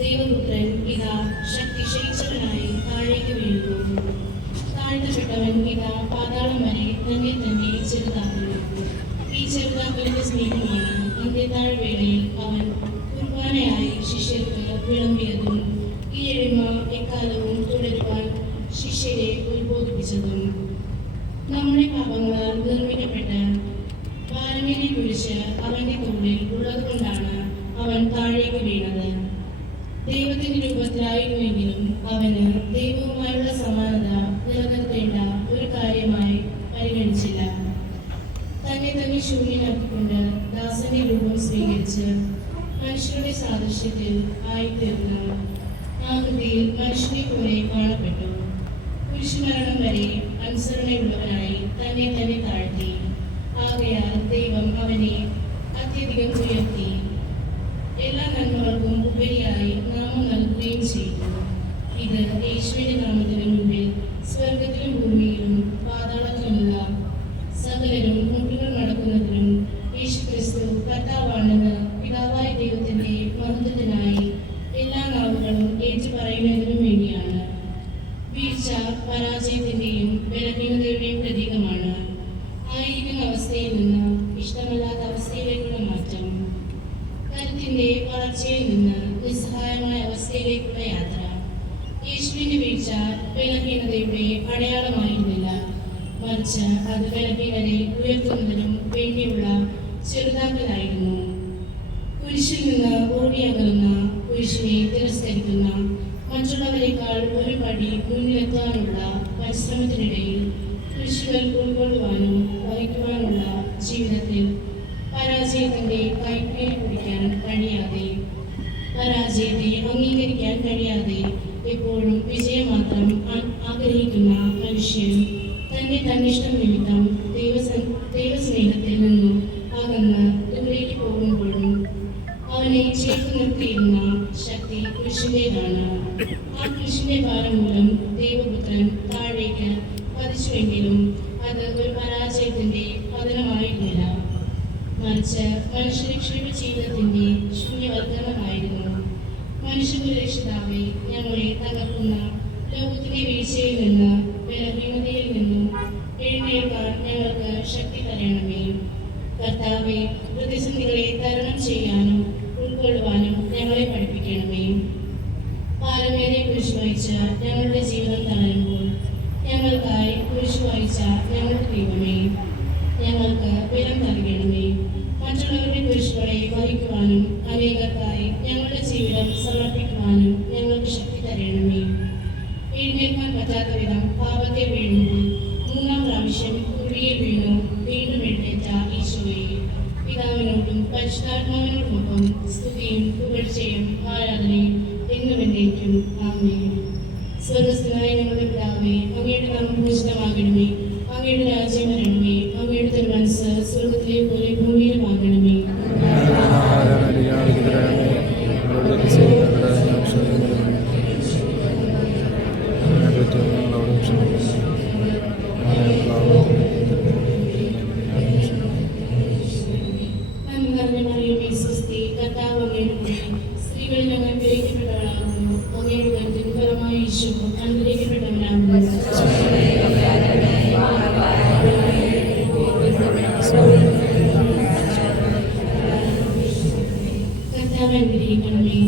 ദൈവപുത്രൻ ഇതാ ശക്തി ക്ഷയിച്ചവനായി താഴേക്ക് വീഴുന്നു. താഴ്ത്തപ്പെട്ടവൻ ഇതാ പാതാളം വരെ തന്നെ തന്നെ ചെറുതാക്കുന്നു. ഈ ചെറുതാക്കലിന്റെ സ്നേഹമാണ് അന്ത്യത്താഴ്വേളയിൽ അവൻ കുർബാനയായി ശിഷ്യർക്ക് വിളമ്പിയതും ഈ എളിമ എക്കാലവും തുടരുവാൻ ശിഷ്യരെ ഉത്ബോധിപ്പിച്ചതും. നമ്മുടെ പാപങ്ങളാൽ നിർമ്മിക്കപ്പെട്ട് ഭാരമേറിയ കുരിശ് അവന്റെ തോളിൽ ഉള്ളതുകൊണ്ടാണ് അവൻ താഴേക്ക് വീണത്. ദൈവത്തിന്റെ രൂപത്തിലായിരുന്നുവെങ്കിലും അവന് ദൈവവുമായുള്ള സമാനത നിലനിർത്തേണ്ട ഒരു കാര്യമായി പരിഗണിച്ചില്ല. തന്നെ തന്നെ ശൂന്യനാക്കിക്കൊണ്ട് ദാസന്റെ രൂപം സ്വീകരിച്ച് മനുഷ്യരുടെ സാദൃശ്യത്തിൽ ആയിത്തീർന്നു. ആകൃതിയിൽ മനുഷ്യനെ പോലെ കാണപ്പെട്ടു. കുരിശുമരണം വരെ അനുസരണയുള്ളവനായി തന്നെ തന്നെ താഴ്ത്തി. ആകയാൽ ദൈവം അവനെ അത്യധികം ഉയർത്തി എല്ലാ നന്മകൾക്കും ഉപരിയായി നാമം നൽകുകയും ചെയ്തു. ഇത് യേശുവിന്റെ നാമത്തിന് മുമ്പിൽ സ്വർഗത്തിലും ഭൂമിയിലും പാതാളത്തിലുമുള്ള സകലരും മുട്ടുകൾ മടക്കുന്നതിനും യേശുക്രിസ്തു കർത്താവാണെന്ന് പിതാവായ ദൈവത്തിന്റെ മഹത്വത്തിനായി എല്ലാ നാവുകളും ഏറ്റുപറയുന്നതിനും വേണ്ടിയാണ്. വീഴ്ച പരാജയത്തിന്റെയും ബലഹീനതയുടെയും പ്രതീകമാണ്. ആയിരിക്കുന്ന അവസ്ഥയിൽ നിന്ന് ഇഷ്ടമല്ലാത്ത അവസ്ഥയിലേക്കുള്ള മാറ്റം, കരുത്തിന്റെ വളർച്ചയിൽ നിന്ന് നിസ്സഹായമായ അവസ്ഥയിലേക്കുള്ള യാത്ര. യേശുവിന്റെ വീഴ്ച ബലഹീനതയുടെ അടയാളമായിരുന്നില്ല, മറിച്ച് അത് ബലഹീനരെ ഉയർത്തുന്നതിനും വേണ്ടിയുള്ള ചെറുതാക്കലായിരുന്നു. കുരിശിൽ നിന്ന് ഓടിയകലുന്ന, കുരിശിനെ തിരസ്കരിക്കുന്ന, മറ്റുള്ളവരെക്കാൾ ഒരു പടി മുന്നിലെത്താനുള്ള പരിശ്രമത്തിനിടയിൽ കുരിശുകൾ ഉൾക്കൊള്ളുവാനും വഹിക്കുവാനുള്ള ജീവിതത്തിൽ പരാജയത്തിന്റെ കൈപ്പിടി കുടിക്കാൻ കഴിയാതെ, പരാജയത്തെ അംഗീകരിക്കാൻ കഴിയാതെ എപ്പോഴും വിജയം മാത്രം ആഗ്രഹിക്കുന്ന മനുഷ്യൻ തന്റെ തന്നിഷ്ടം നിമിത്തം ദൈവസ്നേഹത്തിൽ നിന്നും അകന്ന് ദൂരേക്ക് പോകുമ്പോഴും അവനെ ചേർത്ത് നിർത്തിയിരുന്ന ശക്തി കുരിശിൻ്റെതാണ്. ആ കുരിശിന്റെ ഭാരം മൂലം ദൈവപുത്രൻ താഴേക്ക് പതിച്ചുവെങ്കിലും അത് ഒരു പരാജയത്തിന്റെ പതനമായിരുന്നില്ല, മറിച്ച് മനുഷ്യരക്ഷയുടെ ജീവിതത്തിന്റെ ശൂന്യവൽക്കരണമായിരുന്നു. മനുഷ്യരക്ഷിതാവെ, ഞങ്ങളെ തകർക്കുന്ന ലോകത്തിന്റെ വീഴ്ചയിൽ നിന്ന്, ബലഹീനതയിൽ നിന്നും എഴുന്നേൽക്കാൻ ഞങ്ങൾക്ക് ശക്തി തരണമേ. കർത്താവെ, പ്രതിസന്ധികളെ തരണം ചെയ്യാനും ഉൾക്കൊള്ളുവാനും ഞങ്ങളെ പഠിപ്പിക്കണമേ. പാരമേറിയ കുരിശ് വഹിച്ച ഞങ്ങളുടെ ജീവിതം തളരുമ്പോൾ ഞങ്ങൾക്കായി കുരിശ് വഹിച്ച ഞങ്ങളുടെ ദൈവമേ, ഞങ്ങൾക്ക് ബലം നൽകണമേ. മറ്റുള്ളവരുടെ കുരിശുകളെ വഹിക്കുവാനും അനേകർക്കായി ഞങ്ങളുടെ ജീവിതം സമർപ്പിക്കുവാനും ഞങ്ങൾക്ക് ശക്തി തരണമേ. എഴുന്നേൽക്കാൻ പറ്റാത്ത വിധം പാപത്തെ വീഴുമ്പോൾ 3-ാം പ്രാവശ്യം കുഴിയിൽ വീണു വീണ്ടും എഴുന്നേറ്റ ഈശോയെ, പിതാവിനോടും പരിശുദ്ധാത്മാവിനോടുമൊപ്പം സ്തുതിയും പുകഴ്ചയും ആരാധനയും എന്നും എന്നേക്കും ആമേൻ. സ്വർഗ്ഗസ്ഥനായ ഞങ്ങളുടെ പിതാവേ, അങ്ങയുടെ നാമം പൂജിതമാകണമേ. അങ്ങയുടെ രാജ്യം വരണമേ. അങ്ങയുടെ തിരുമനസ്സ് സ്വർഗ്ഗത്തിലെ പോലെ ഭൂമിയിലുമാകണമേ. നന്മ നിറഞ്ഞ മറിയമേ, സ്വസ്തി, കർത്താവ് അങ്ങയുടെ കൂടെ സ്ത്രീകളിൽ അങ്ങ് അനുഗ്രഹിക്കപ്പെട്ടവളാകുന്നു. അങ്ങയുടെ ഉദരത്തിൻ ഫലമായ ഈശോ അനുഗ്രഹിക്കപ്പെട്ടവനാകുന്നു. കർത്താവ് അനുഗ്രഹിക്കണമേ.